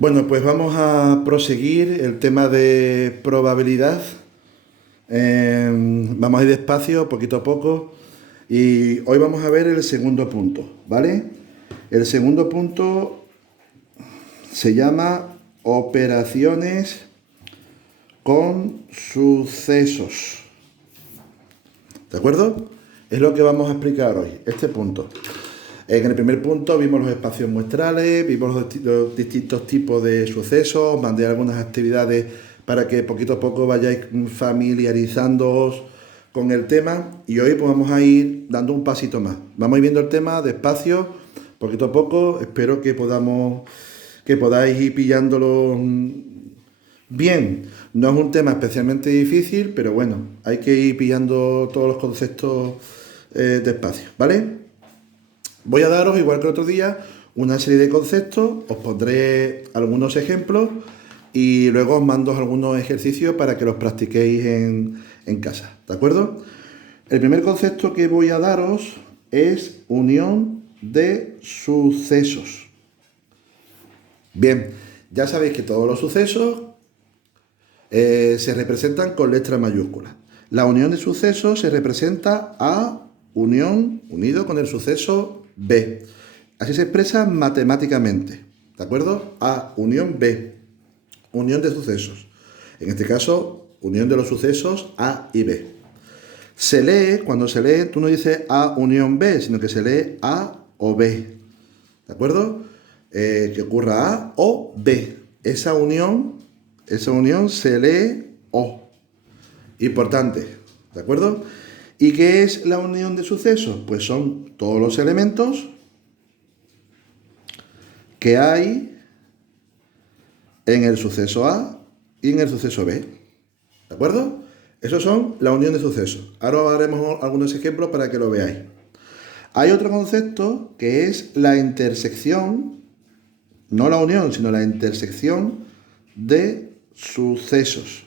Bueno, pues vamos a proseguir el tema de probabilidad. Vamos a ir despacio, poquito a poco. Y hoy vamos a ver el segundo punto, ¿vale? El segundo punto se llama operaciones con sucesos. ¿De acuerdo? Es lo que vamos a explicar hoy, este punto. En el primer punto vimos los espacios muestrales, vimos los distintos tipos de sucesos, mandé algunas actividades para que poquito a poco vayáis familiarizándoos con el tema y hoy pues vamos a ir dando un pasito más. Vamos a ir viendo el tema despacio, poquito a poco, espero que podáis ir pillándolo bien. No es un tema especialmente difícil, pero bueno, hay que ir pillando todos los conceptos despacio, ¿vale? Voy a daros, igual que el otro día, una serie de conceptos, os pondré algunos ejemplos y luego os mando algunos ejercicios para que los practiquéis en casa, ¿de acuerdo? El primer concepto que voy a daros es unión de sucesos. Bien, ya sabéis que todos los sucesos se representan con letra mayúscula. La unión de sucesos se representa A unido con el suceso B. Así se expresa matemáticamente, ¿de acuerdo? A unión B, unión de sucesos. En este caso, unión de los sucesos A y B. Se lee, cuando se lee, tú no dices A unión B, sino que se lee A o B, ¿de acuerdo? Que ocurra A o B. Esa unión se lee O. Importante, ¿de acuerdo? ¿Y qué es la unión de sucesos? Pues son todos los elementos que hay en el suceso A y en el suceso B. ¿De acuerdo? Esos son la unión de sucesos. Ahora haremos algunos ejemplos para que lo veáis. Hay otro concepto que es la intersección, no la unión, sino la intersección de sucesos.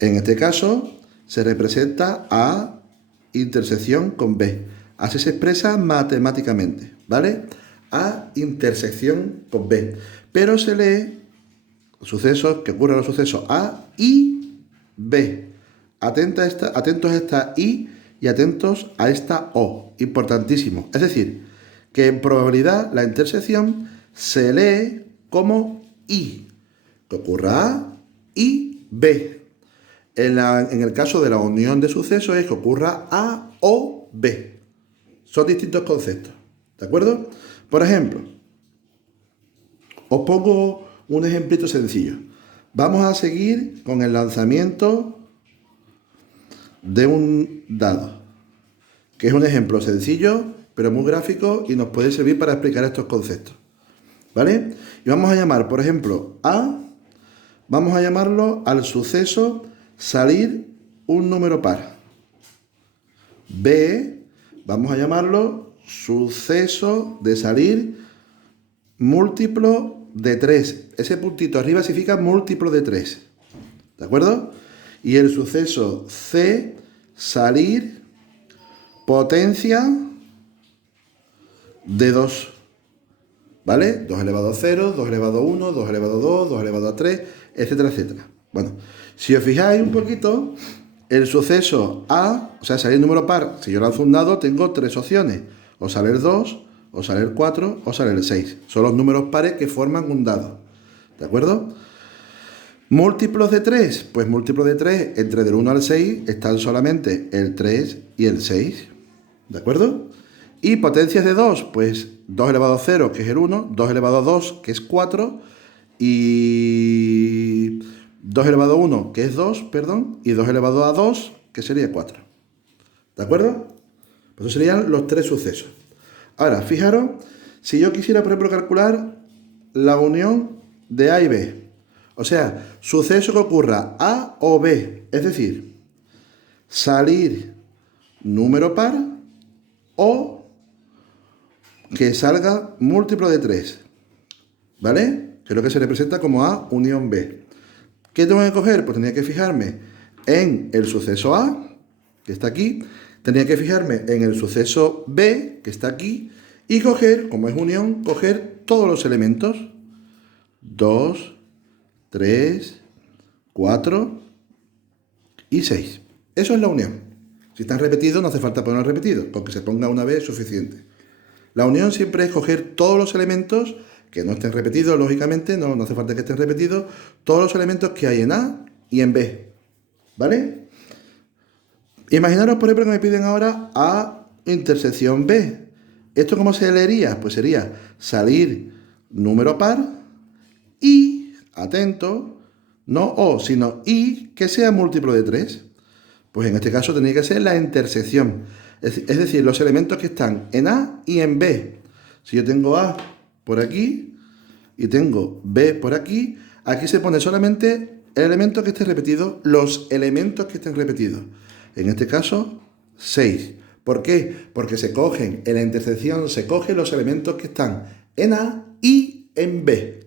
En este caso se representa A intersección con B. Así se expresa matemáticamente, ¿vale? A intersección con B. Pero se lee sucesos que ocurren los sucesos A y B. Atentos a esta I y atentos a esta O. Importantísimo. Es decir, que en probabilidad la intersección se lee como I. Que ocurra A y B. En el caso de la unión de sucesos es que ocurra A o B. Son distintos conceptos, ¿de acuerdo? Por ejemplo, os pongo un ejemplito sencillo. Vamos a seguir con el lanzamiento de un dado, que es un ejemplo sencillo, pero muy gráfico y nos puede servir para explicar estos conceptos, ¿vale? Y vamos a llamar, por ejemplo, vamos a llamarlo al suceso salir un número par. B, vamos a llamarlo suceso de salir múltiplo de 3. Ese puntito arriba significa múltiplo de 3. ¿De acuerdo? Y el suceso C, salir potencia de 2. ¿Vale? 2 elevado a 0, 2 elevado a 1, 2 elevado a 2, 2 elevado a 3, etcétera, etcétera. Bueno, si os fijáis un poquito, el suceso A, o sea, salir número par, si yo lanzo un dado, tengo 3 opciones. O sale el 2, o sale el 4, o sale el 6. Son los números pares que forman un dado. ¿De acuerdo? Múltiplos de 3, pues múltiplos de 3 entre del 1 al 6 están solamente el 3 y el 6. ¿De acuerdo? Y potencias de 2, pues 2 elevado a 0, que es el 1, 2 elevado a 2, que es 4, y 2 elevado a 1, que es 2, perdón, y 2 elevado a 2, que sería 4. ¿De acuerdo? Pues esos serían los 3 sucesos. Ahora, fijaros, si yo quisiera, por ejemplo, calcular la unión de A y B, o sea, suceso que ocurra A o B, es decir, salir número par o que salga múltiplo de 3, ¿vale? Que es lo que se representa como A unión B. ¿Qué tengo que coger? Pues tenía que fijarme en el suceso A, que está aquí, tenía que fijarme en el suceso B, que está aquí, y coger, como es unión, coger todos los elementos. 2, 3, 4 y 6. Eso es la unión. Si están repetidos, no hace falta poner repetido, con que se ponga una vez es suficiente. La unión siempre es coger todos los elementos que no estén repetidos, lógicamente, no hace falta que estén repetidos, todos los elementos que hay en A y en B. ¿Vale? Imaginaros, por ejemplo, que me piden ahora A intersección B. ¿Esto cómo se leería? Pues sería salir número par y, atento, no O, sino I que sea múltiplo de 3. Pues en este caso tendría que ser la intersección. Es decir, los elementos que están en A y en B. Si yo tengo A por aquí y tengo B por aquí, aquí se pone solamente el elemento que esté repetido, los elementos que estén repetidos. En este caso, 6. ¿Por qué? Porque se cogen, en la intersección se cogen los elementos que están en A y en B.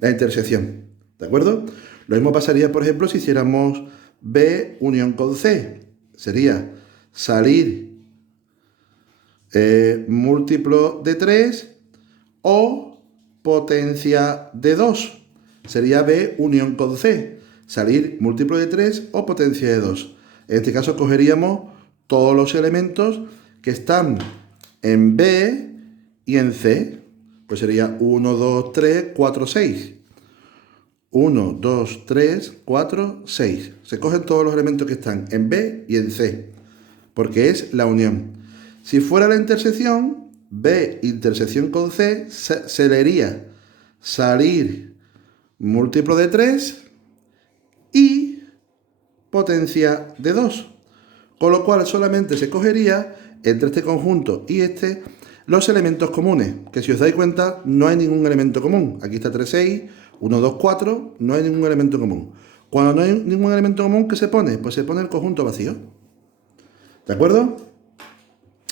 La intersección. ¿De acuerdo? Lo mismo pasaría, por ejemplo, si hiciéramos B unión con C. Sería salir múltiplo de 3 o potencia de 2. Sería B unión con C. Salir múltiplo de 3 o potencia de 2. En este caso cogeríamos todos los elementos que están en B y en C. Pues sería 1, 2, 3, 4, 6. 1, 2, 3, 4, 6. Se cogen todos los elementos que están en B y en C, porque es la unión. Si fuera la intersección, B intersección con C, se leería salir múltiplo de 3 y potencia de 2. Con lo cual solamente se cogería entre este conjunto y este los elementos comunes, que si os dais cuenta no hay ningún elemento común. Aquí está 3, 6, 1, 2, 4, no hay ningún elemento común. Cuando no hay ningún elemento común, ¿qué se pone? Pues se pone el conjunto vacío. ¿De acuerdo?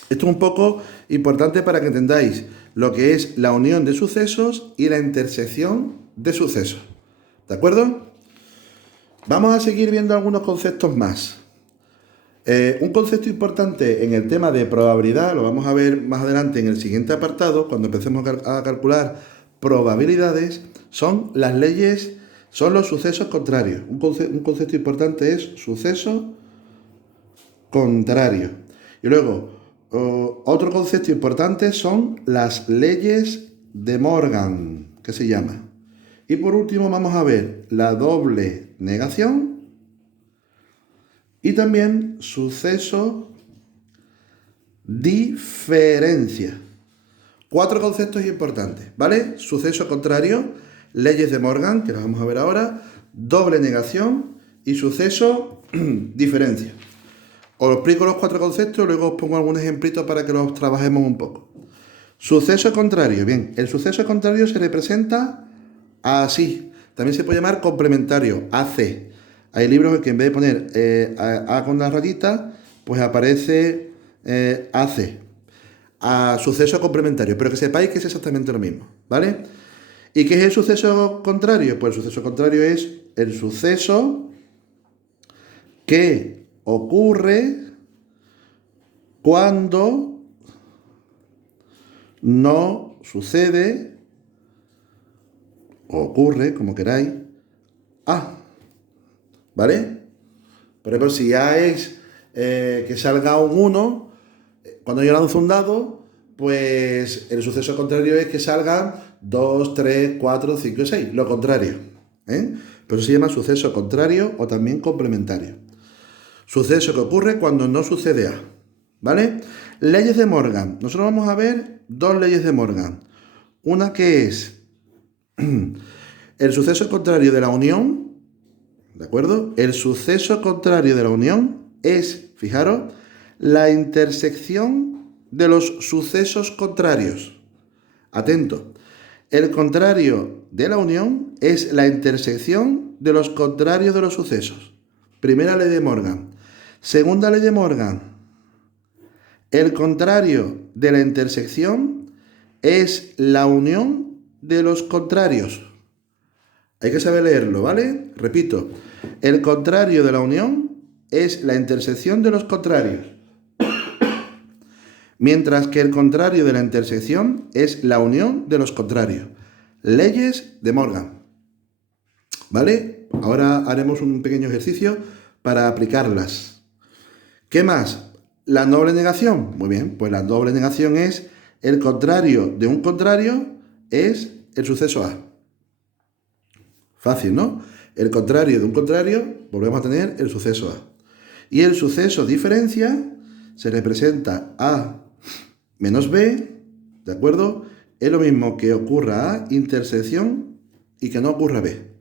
Esto es un poco importante para que entendáis lo que es la unión de sucesos y la intersección de sucesos. ¿De acuerdo? Vamos a seguir viendo algunos conceptos más. Un concepto importante en el tema de probabilidad, lo vamos a ver más adelante en el siguiente apartado, cuando empecemos a calcular probabilidades, son las leyes, son los sucesos contrarios. Un concepto importante es suceso contrario. Y luego, otro concepto importante son las leyes de Morgan, que se llama. Y por último vamos a ver la doble negación y también suceso diferencia. 4 conceptos importantes, ¿vale? Suceso contrario, leyes de Morgan, que las vamos a ver ahora, doble negación y suceso diferencia. Os explico los 4 conceptos, luego os pongo algún ejemplito para que los trabajemos un poco. Suceso contrario, bien, el suceso contrario se representa así. También se puede llamar complementario, AC. Hay libros en que en vez de poner A con una rayita, pues aparece AC. A suceso complementario, pero que sepáis que es exactamente lo mismo, ¿vale? ¿Y qué es el suceso contrario? Pues el suceso contrario es el suceso que ocurre cuando no sucede, o ocurre, como queráis, A, ¿vale? Por ejemplo, si A es que salga un 1, cuando yo lanzo un dado, pues el suceso contrario es que salgan 2, 3, 4, 5 y 6. Lo contrario. Pero eso se llama suceso contrario o también complementario. Suceso que ocurre cuando no sucede A. ¿Vale? Leyes de Morgan. Nosotros vamos a ver 2 leyes de Morgan. Una que es el suceso contrario de la unión. ¿De acuerdo? El suceso contrario de la unión es, fijaros, la intersección de los sucesos contrarios. Atento. El contrario de la unión es la intersección de los contrarios de los sucesos. Primera ley de Morgan. Segunda ley de Morgan. El contrario de la intersección es la unión de los contrarios. Hay que saber leerlo, ¿vale? Repito. El contrario de la unión es la intersección de los contrarios. Mientras que el contrario de la intersección es la unión de los contrarios. leyes de Morgan. ¿Vale? Ahora haremos un pequeño ejercicio para aplicarlas. ¿Qué más? La doble negación. Muy bien, pues la doble negación es el contrario de un contrario es el suceso A. Fácil, ¿no? El contrario de un contrario, volvemos a tener el suceso A. Y el suceso diferencia se representa A menos B, ¿de acuerdo? Es lo mismo que ocurra A intersección y que no ocurra B.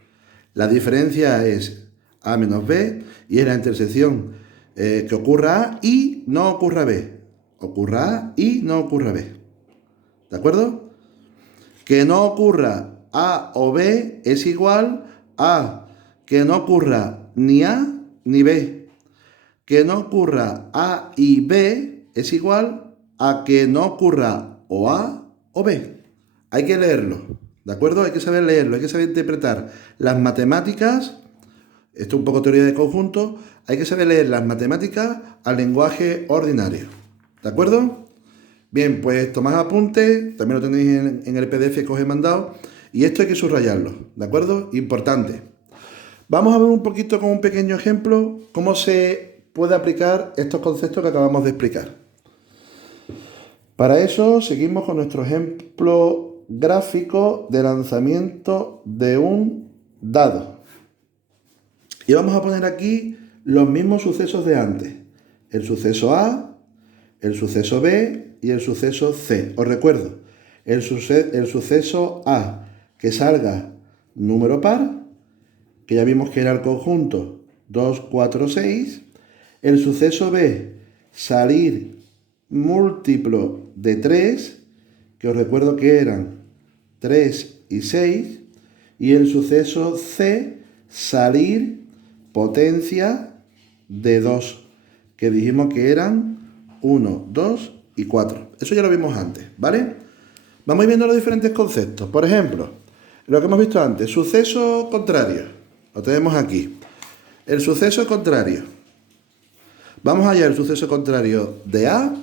La diferencia es A menos B y es la intersección que ocurra A y no ocurra B. Ocurra A y no ocurra B. ¿De acuerdo? Que no ocurra A o B es igual a que no ocurra ni A ni B. Que no ocurra A y B es igual a que no ocurra o A o B. Hay que leerlo, ¿de acuerdo? Hay que saber leerlo, hay que saber interpretar las matemáticas. Esto es un poco teoría de conjunto. Hay que saber leer las matemáticas al lenguaje ordinario, ¿de acuerdo? Bien, pues tomad apuntes, también lo tenéis en el PDF que os he mandado. Y esto hay que subrayarlo, ¿de acuerdo? Importante. Vamos a ver un poquito con un pequeño ejemplo cómo se puede aplicar estos conceptos que acabamos de explicar. Para eso seguimos con nuestro ejemplo gráfico de lanzamiento de un dado. Y vamos a poner aquí los mismos sucesos de antes. El suceso A, el suceso B y el suceso C. Os recuerdo, el suceso A, que salga número par, que ya vimos que era el conjunto 2, 4, 6. El suceso B, salir múltiplo de 3, que os recuerdo que eran 3 y 6. Y el suceso C, salir potencia de 2, que dijimos que eran 1, 2 y 4. Eso ya lo vimos antes, ¿vale? Vamos viendo los diferentes conceptos. Por ejemplo, lo que hemos visto antes, suceso contrario. Lo tenemos aquí. El suceso contrario. Vamos allá, el suceso contrario de A,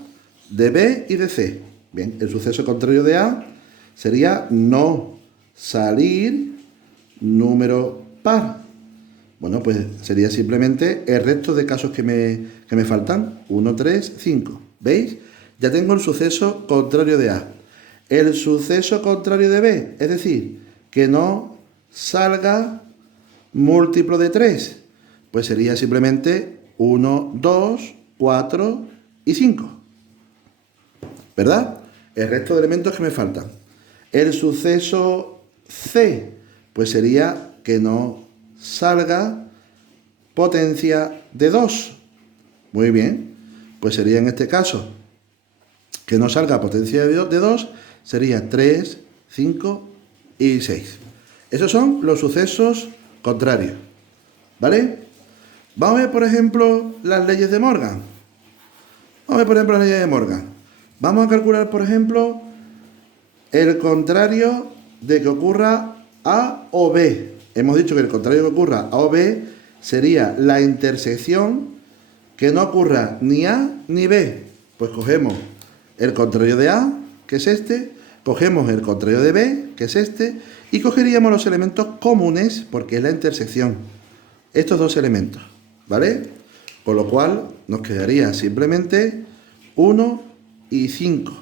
de B y de C. Bien, el suceso contrario de A sería no salir número par. Bueno, pues sería simplemente el resto de casos que me faltan. 1, 3, 5. ¿Veis? Ya tengo el suceso contrario de A. El suceso contrario de B, es decir, que no salga múltiplo de 3. Pues sería simplemente 1, 2, 4 y 5. ¿Verdad? El resto de elementos que me faltan. El suceso C, pues sería que no salga potencia de 2. Muy bien, pues sería en este caso que no salga potencia de 2, sería 3, 5 y 6. Esos son los sucesos contrarios, ¿vale? Vamos a ver, por ejemplo, las leyes de Morgan. Vamos a calcular, por ejemplo, el contrario de que ocurra A o B. Hemos dicho que el contrario de que ocurra A o B sería la intersección que no ocurra ni A ni B. Pues cogemos el contrario de A, que es este, cogemos el contrario de B, que es este, y cogeríamos los elementos comunes, porque es la intersección. Estos dos elementos, ¿vale? Con lo cual nos quedaría simplemente 1 y 5,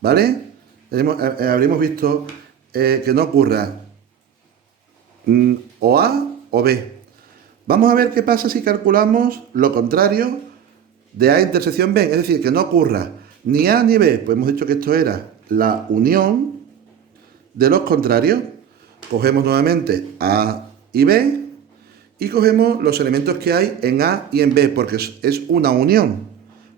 ¿vale? Habríamos visto que no ocurra o A o B. Vamos a ver qué pasa si calculamos lo contrario de A intersección B, es decir, que no ocurra ni A ni B. Pues hemos dicho que esto era la unión de los contrarios. Cogemos nuevamente A y B y cogemos los elementos que hay en A y en B, porque es una unión.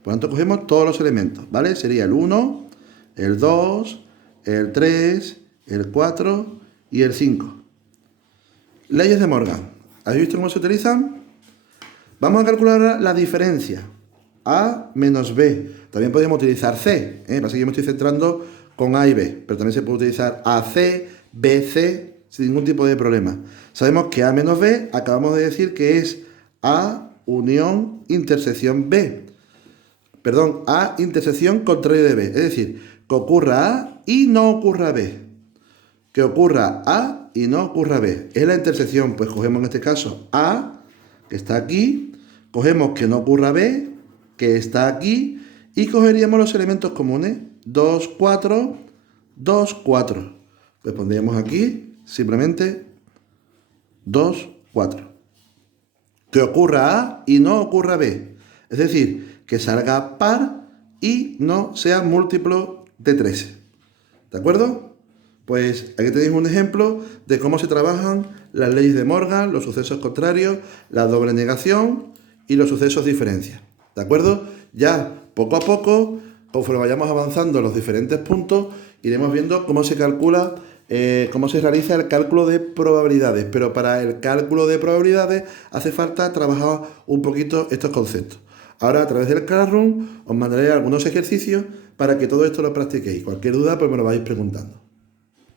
Por lo tanto, cogemos todos los elementos, ¿vale? Sería el 1, el 2, el 3, el 4 y el 5. Leyes de Morgan. ¿Habéis visto cómo se utilizan? Vamos a calcular la diferencia. A menos B. También podemos utilizar C. Pasa que yo me estoy centrando con A y B. Pero también se puede utilizar AC, BC, sin ningún tipo de problema. Sabemos que A menos B, acabamos de decir que es A unión intersección B. Perdón, A intersección contrario de B. Es decir, que ocurra A y no ocurra B. que ocurra A y no ocurra B. Es la intersección, pues cogemos en este caso A, que está aquí, cogemos que no ocurra B, que está aquí, y cogeríamos los elementos comunes, 2, 4, 2, 4. Pues pondríamos aquí simplemente 2, 4. Que ocurra A y no ocurra B. Es decir, que salga par y no sea múltiplo de 13. ¿De acuerdo? Pues aquí tenéis un ejemplo de cómo se trabajan las leyes de Morgan, los sucesos contrarios, la doble negación y los sucesos diferencia. ¿De acuerdo? Ya poco a poco, conforme vayamos avanzando en los diferentes puntos, iremos viendo cómo se calcula, cómo se realiza el cálculo de probabilidades. Pero para el cálculo de probabilidades hace falta trabajar un poquito estos conceptos. Ahora, a través del Classroom, os mandaré algunos ejercicios para que todo esto lo practiquéis. Cualquier duda, pues me lo vais preguntando.